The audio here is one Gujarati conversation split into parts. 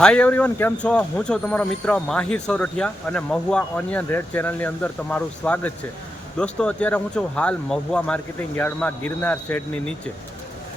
હાય એવરીવન કેમ છો? હું છું તમારો મિત્ર માહિર સોરઠિયા અને મહુવા ઓનિયન રેડ ચેનલની અંદર તમારું સ્વાગત છે. દોસ્તો, અત્યારે હું છું હાલ મહુવા માર્કેટિંગ યાર્ડમાં ગિરનાર શેડની નીચે.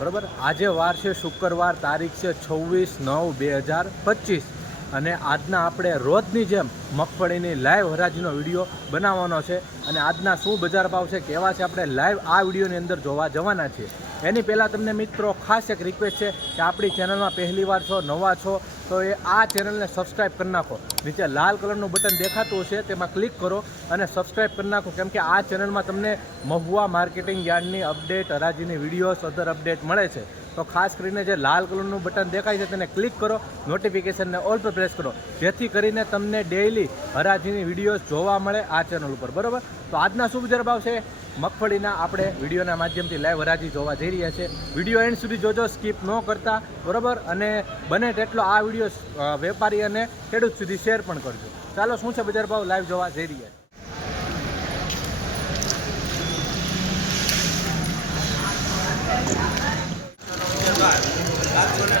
બરાબર? આજે વાર છે શુક્રવાર, તારીખ છે છવ્વીસ નવ બે હજાર પચીસ. અને આજના આપણે રોજની જેમ મગફળીની લાઈવ હરાજીનો વીડિયો બનાવવાનો છે. અને આજના શું બજાર ભાવ છે, કેવા છે, આપણે લાઈવ આ વિડીયોની અંદર જોવા જવાના છીએ એની પહેલાં તમને મિત્રો ખાસ એક રિક્વેસ્ટ છે કે આપણી ચેનલમાં પહેલી વાર છો, નવા છો તો એ આ ચેનલને સબસ્ક્રાઈબ કરી નાખો. નીચે લાલ કલરનું બટન દેખાતું હશે, તેમાં ક્લિક કરો અને સબસ્ક્રાઈબ કરી નાખો. કેમ કે આ ચેનલમાં તમને મહુવા માર્કેટિંગ યાર્ડની અપડેટ હરાજીની વિડીયોઝ અધર અપડેટ મળે છે. તો ખાસ કરીને જે લાલ કલરનું બટન દેખાય છે તેને ક્લિક કરો નોટિફિકેશનને ઓલ પર પ્રેસ કરો. જેથી કરીને તમને ડેઇલી હરાજીની વિડીયોઝ જોવા મળે આ ચેનલ ઉપર, બરાબર? તો આજના શું બજાર ભાવ છે. મગફળીના આપણે વિડીયોના માધ્યમથી લાઈવ હરાજી જોવા જઈ રહ્યા છે. વીડિયો એન્ડ સુધી જોજો સ્કીપ ન કરતા, બરાબર? અને બને તેટલો આ વીડિયો વેપારી અને ખેડૂત સુધી શેર પણ કરજો. ચાલો, શું છે બજાર ભાવ? લાઈવ જોવા જઈ રહ્યા છે.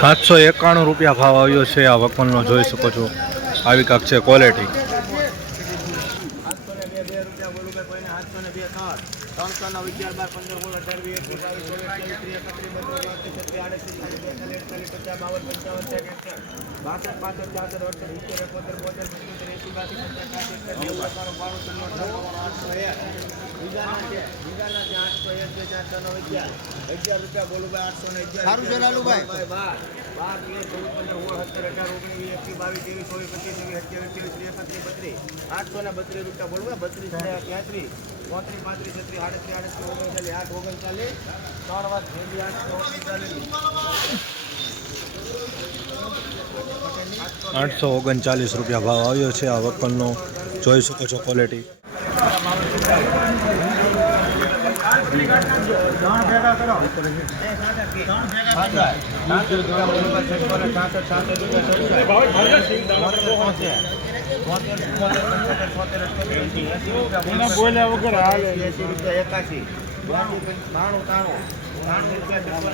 સાતસો એકાણું રૂપિયા ભાવ આવ્યો છે. આ વકલનો જોઈ શકો છો. આવી કાંક છે ક્વોલિટી ત્રણસો નવ અગિયાર બાર પંદર સોળ અઢાર વીસ એકવીસ બાવીસ ચોવીસ ત્રેવીસ ત્રીસ, એકત્રીસ બત્રીસ ચોત્રીસ છત્રીસ, આડત્રીસ, ચાલીસ, બેતાલીસ અડતાલીસ પચાસ, બાવન, પંચાવન, સાઠ એકસઠ બાસઠ, પાસઠ, ચાસઠ, અડસઠ, સિત્તેર, એકોતેર, બોતેર, પંચોતેર એસી બાસી પચાસ સાઠ એકસઠ નેવું એકાણું બાણું ત્રણું આઠસો, એક. સારું છે, લાલુભાઈ. બાર તેર ચૌદ પંદર સોળ સત્તર અઢાર ઓગણીસ એકવીસ બાવીસ ત્રેવીસ ચોવીસ પચીસ છવ્વીસ અઠ્યાવીસ ત્રેવીસ ત્રીસ એકત્રીસ બત્રીસ આઠસો ને બત્રીસ રૂપિયા બોલવા બત્રીસ તેત્રીસ ચોત્રીસ પાંત્રીસ છત્રીસ આડત્રીસ આડત્રીસ ઓગણચાલીસ આઠ ઓગણચાલીસ ત્રણ વાર ભેગી આઠસો ઓગણચાલીસ આઠસો ઓગણચાલીસ રૂપિયા ભાવ આવ્યો છે આ વકલનો જોઈ શકો છો ક્વોલિટી બોલ્યા વગર હાલે એસી રૂપિયા એકાસી બાણું તાણું. ત્રાણું રૂપિયા છસો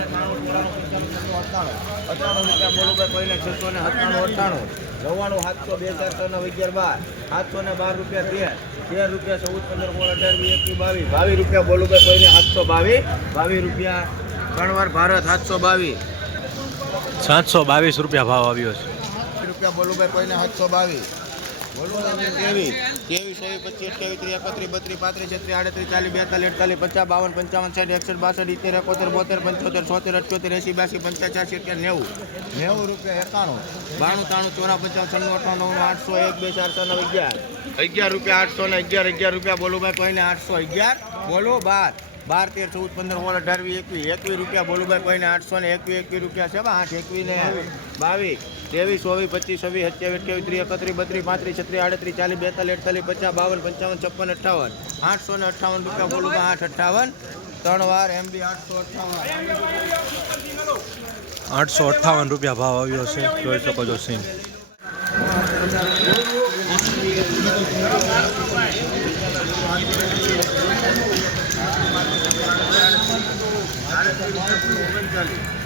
ને કોઈને છસો સત્તાણું અઠ્ઠાણું નવ્વાણું સાતસો બે ચારસો નવ અગિયાર બાર સાતસો ને બાર રૂપિયા તેર તેર રૂપિયા ચૌદ પંદર સોળ અઢાર વીસ બાવીસ બાવીસ રૂપિયા બોલું ભાઈ કોઈને સાતસો બાવીસ બાવીસ રૂપિયા ત્રણ ભારત સાતસો બાવીસ સાતસો બાવીસ રૂપિયા ભાવ આવ્યો છે રૂપિયા બોલું ભાઈ કોઈને સાતસો બાવીસ. ત્રેવીસ ત્રેવીસ એવી પચીસ અઠ્યાવીસ ત્રીસ એકત્રીસ બત્રીસ પાંત્રીસ છત્રીસ આડત્રીસ ચાલીસ બેતાલીસ અડતાલીસ પચાસ બાવન પંચાવન સાઠ એકસઠ બાસઠ ઇત્તેર એકોતેર બોતેર પંચોતેર છોતેર અઠ્યોતેર એસી બાસી પંચાચાસી અઠ્યાર નેવું નેવું રૂપિયા એકાણું બાણું ત્રાણું ચોરા પંચાવન છન્નું અઠાણું નવ આઠસો એક બે ચારસો નવ અગિયાર અગિયાર રૂપિયા આઠસો ને અગિયાર અગિયાર રૂપિયા બોલું ભાઈ કોઈને આઠસો અગિયાર બોલો બાર બાર તેર ચૌદ પંદર સોળ અઢાર વીસ એકવીસ એકવીસ રૂપિયા બોલું ભાઈ કોઈને આઠસો ને એકવીસ એકવીસ રૂપિયા છે આઠ એકવીસ ને બાવીસ ત્રેવીસ, ચોવીસ, પચીસ, છવ્વીસ, સત્યાવીસ અઠ્યાવીસ ત્રીસ, એકત્રીસ, બત્રીસ, પાંત્રીસ, છત્રીસ, આડત્રીસ, ચાલીસ, બેતાલીસ, અડતાલીસ, પચાસ, બાવન, પંચાવન, છપ્પન, અઠ્ઠાવન. આઠસો ને અઠ્ઠાવન રૂપિયા બોલું ભાઈ આઠ, અઠ્ઠાવન. ત્રણ વાર એમબી આઠસો અઠ્ઠાવન. આઠસો અઠ્ઠાવન રૂપિયા ભાવ આવ્યો છે. જોઈ શકો છો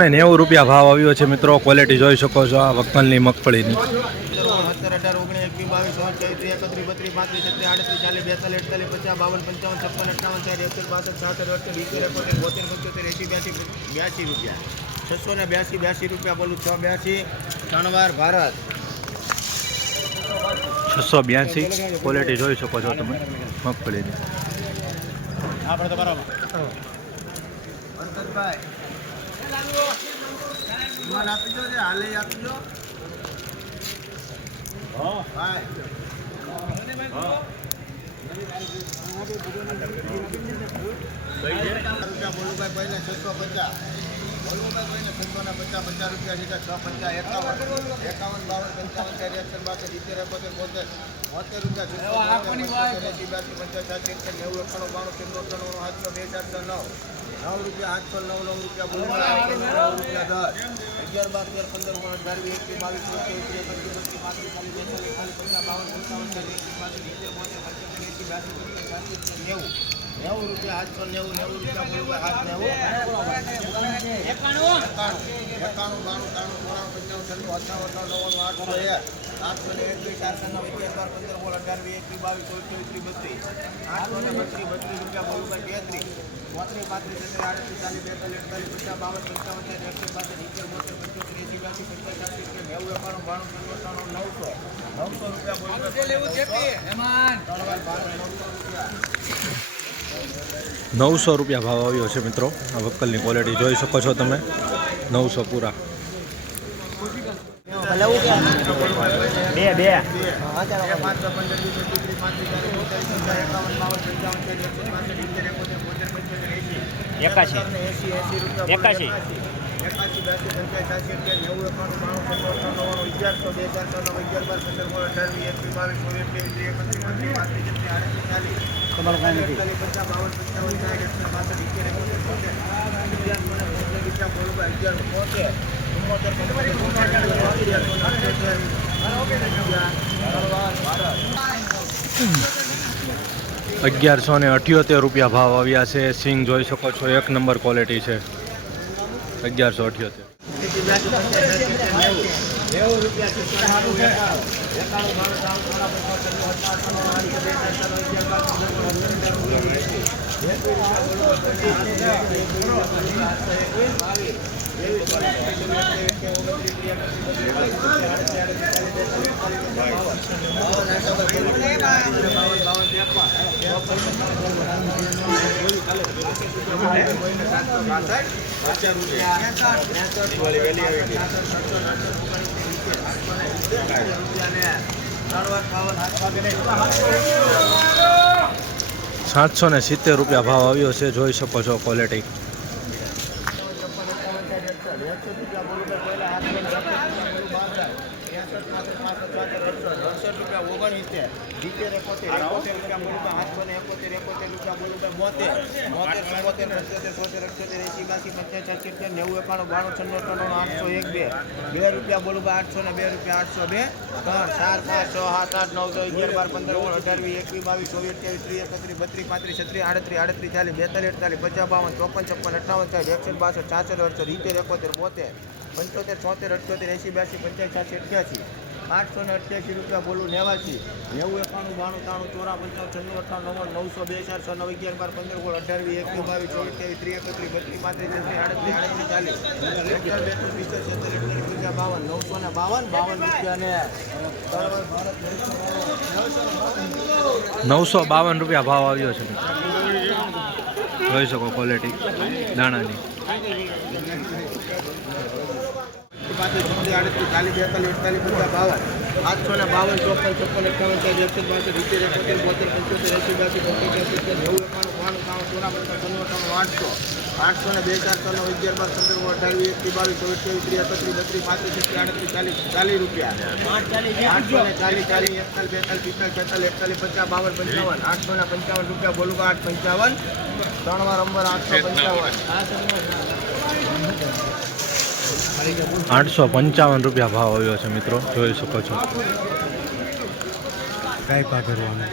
ને નેવું રૂપિયા ભાવ આવ્યો છે મિત્રો. ક્વોલિટી જોઈ શકો છો આ વકલની મગફળીની. છસો ને બ્યાસી. બ્યાસી રૂપિયા બોલું છ બ્યાસી ત્રણવાર ભારત છસો બ્યાસી ક્વોલિટી જોઈ શકો છો તમે મગફળીની. આપણે તો બરાબર. અંતરભાઈ આપી દો ને હાલે આપી દો. ભાઈ. બોલુભાઈ ભાઈને છસો પચાસ. બોલુભાઈ ભાઈને છસો ને પચાસ પચાસ રૂપિયા લીધા છ પચાસ એકાવન. એકાવન બાવન પંચાવન ચાર એકસઠ બાસઠ સિત્તેર એકોતેર બોતેર. બોતેર રૂપિયા છસો એસી બ્યાસી પંચાસ સાત એકસઠ નેવું એકાણું બાણું ત્રેણું ત્રાણું બે ચારસો નવ. નવ રૂપિયા આઠસો નવ નવ રૂપિયા બોલુભાઈ નવ રૂપિયા દસ. અગિયાર, બાર, તેર, પંદર ઓગણ અઢાર વીસ એકવીસ બાવીસ ચોવીસ ત્રીસ એકત્રીસ બત્રીસ પાંત્રીસ ચાલીસ બેતાલીસ એકતાલીસ પચાસ બાવન પંચાવન ચાલીસ એકવીસ બાવીસ સિત્તેર બોતેર પંચોતેર એંસી બ્યાસી પંચાસ સાસી નેવું. નેવું રૂપિયા આઠસો નેવું નેવું રૂપિયા બોલુભાઈ હાથ નેવું. એકાણું. એકાણું બાણું ત્રાણું ચોરાણું પંચાણું છન્નું અઠાવન નવ્વાણું આઠસો એક આઠસો ને એકવીસ ચારસો નવ અગિયાર બાર પંદર સોળ અઢાર વીસ એકવીસ બાવીસ ચોવીસ ચોવીસ ત્રીસ બત્રીસ. આઠસો ને બત્રીસ બત્રીસ રૂપિયા બોલુભાઈ તેત્રીસ ચોત્રીસ પાંત્રીસ છત્રીસ આડત્રીસ ચાલીસ બેતાલીસ એકતાલીસ પચાસ બાવન પંચાવન ચાર એકસો બાસઠ સિત્તેર બોતેર પંચોતેર એંસી બ્યાસી પંચાસ ચાલીસ સિત્તેર નેવું એકાણું બાણું ત્રણ નવસો. નવસો રૂપિયા બોલુભાઈ ત્રણ વાર બાર નવસો રૂપિયા. નવસો રૂપિયા ભાવ આવ્યો છે મિત્રો. આ વક્કલની ક્વોલિટી જોઈ શકો છો તમે. નવસો પૂરા બે બે એકાશી. એકાશી. એકાશી બ્યાસી પંચાયત અગિયારસો ને અઠ્યોતેર રૂપિયા ભાવ આવ્યા છે. સિંગ જોઈ શકો છો, એક નંબર ક્વોલિટી છે. અગિયારસો અઠ્યોતેર. રૂપિયા એકાણું ને સિત્તેર રૂપિયા ભાવ આવ્યો છે. જોઈ શકો છો ચારસો Gracias. અગિયાર રૂપિયા પંદર સોળ એકોતેર એંસી એંસી રૂપિયા બોલો પચીસ આઠસો પચીસ એંસી છત્રીસ બાસઠ પાછા રૂપિયા સાતસો ને સિત્તેર રૂપિયા ભાવ આવ્યો છે જોઈ શકો છો ક્વોલિટી નેવું એકાણું બાણું છન્નું ત્રણ આઠસો એક બે બે રૂપિયા બોલું આઠસો ને બે રૂપિયા આઠસો બે ત્રણ ચાર પાંચ છ સાત આઠ નવ દસ અગિયાર બાર પંદર ઓગણ અઢાર વીસ એકવીસ બાવીસ ચોવીસ અઠ્યાવીસ ત્રીસ એકત્રીસ બત્રીસ પાંત્રીસ છત્રીસ આડત્રીસ આડત્રીસ ચાલીસ બેતાલીસ અડતાલીસ પચાસ બાવન ચોપન છપ્પન અઠાવન સાઠ એકસઠ બાસઠ છાસઠ અડસઠ સિત્તેર એકોતેર બોતેર પંચોતેર છોતેર અઠ્યોતેર એસી બ્યાસી પંચાસ છ્યાસી અઠ્યાસી આઠસો ને અઠ્યાસી રૂપિયા બોલું નેવાસી. નેવું એકાણું, બાણું, ત્રાણું, ચોરા પંચાવન છન્નું અઠાણું નવ નવસો બે ચાર છ, નવ, અગિયાર, બાર, પંદર, સોળ, અઢાર, વીસ એકવીસ બાવીસ, ચોવીસ, ત્રેવીસ ત્રીસ એકત્રીસ બત્રીસ, પાંત્રીસ, છત્રીસ આડત્રીસ આડત્રીસ ચાલીસ. એકતાલીસ બેત્રીસ પિસ્તાલીસ છત્રીસ એકતાલીસ રૂપિયા બાવન, નવસો ને બાવન બાવન રૂપિયા નવસો બાવન રૂપિયા ભાવ આવ્યો છે. જોઈ શકો ક્વોલિટી દાણાની. પાંત્રીસ ચાલીસ, બેતાલીસ અડતાલીસ પચાસ બાવન. આઠસો બાવન, ચોપન, છપ્પન, એકાવન ચાર એકસઠ, બાસઠ, સિત્તેર, એકોતેર, બોતેર, પંચોતેર એંસી ત્રાણું ચોરા છન્નું આઠસો. આઠસો બે ચારસો ને અગિયાર, બાર વીસ બાવીસ, ચોવીસ ત્રીસ, એકત્રીસ, બત્રીસ, પાંત્રીસ આડત્રીસ, ચાલીસ ચાલીસ રૂપિયા. આઠસો ને ચાલીસ ચાલીસ, એકતાલીસ, બેતાલીસ, પિસ્તાલીસ એકતાલીસ પચાસ બાવન આઠસો ને પંચાવન રૂપિયા બોલું આઠ, પંચાવન. ત્રણ વાર અંબર આઠસો પંચાવન. આઠસો પંચાવન રૂપિયા ભાવ આવ્યો છે મિત્રો જોઈ શકો છો. કઈ પાકરવાનું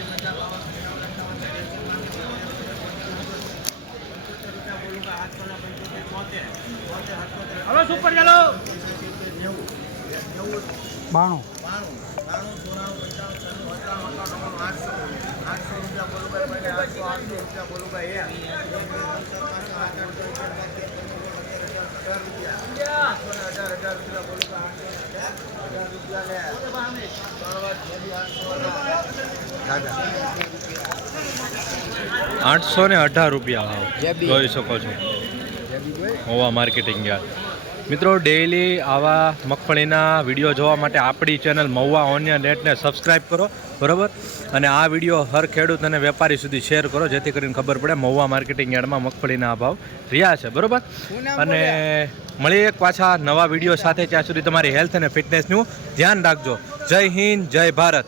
બાણું. આઠસો ને અઢાર રૂપિયા ભાવ. જોઈ શકો છો. હોવા માર્કેટિંગ યાર્ડ મિત્રો ડેઈલી આવા મગફળીના વીડિયો જોવા માટે આપણી ચેનલ મહુવા ઓનિયન નેટને સબસ્ક્રાઇબ કરો બરોબર? અને આ વીડિયો હર ખેડૂત અને વેપારી સુધી શેર કરો જેથી કરીને ખબર પડે મહુવા માર્કેટિંગ યાર્ડમાં મગફળીના ભાવ રહ્યા છે બરોબર? અને મળીએ એક પાછા નવા વીડિયો સાથે ત્યાં સુધી તમારી હેલ્થ અને ફિટનેસનું ધ્યાન રાખજો. જય હિન્દ જય ભારત.